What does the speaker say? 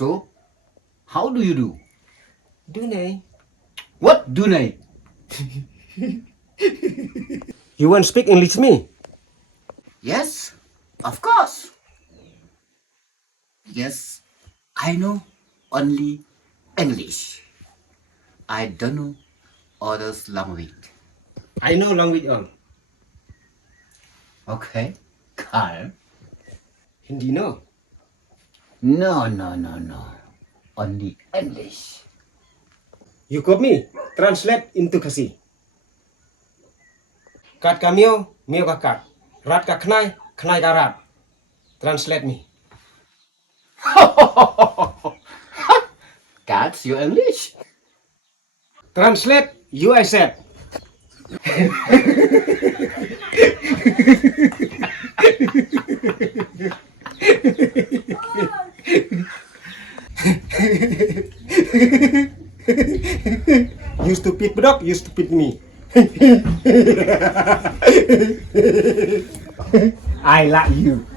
So, how do you do? Dunay. What do they? You want speak English me? Yes, of course. Yes, I know only English. I don't know others language. I know language all. Okay, Carl. Hindi no. No. Only English. You copy me. Translate into kasi. Kat ka mio ka kat. Rat ka knai ka rat. Translate me. That's your English. Translate you I said. You stupid pdok, you stupid me. I like you.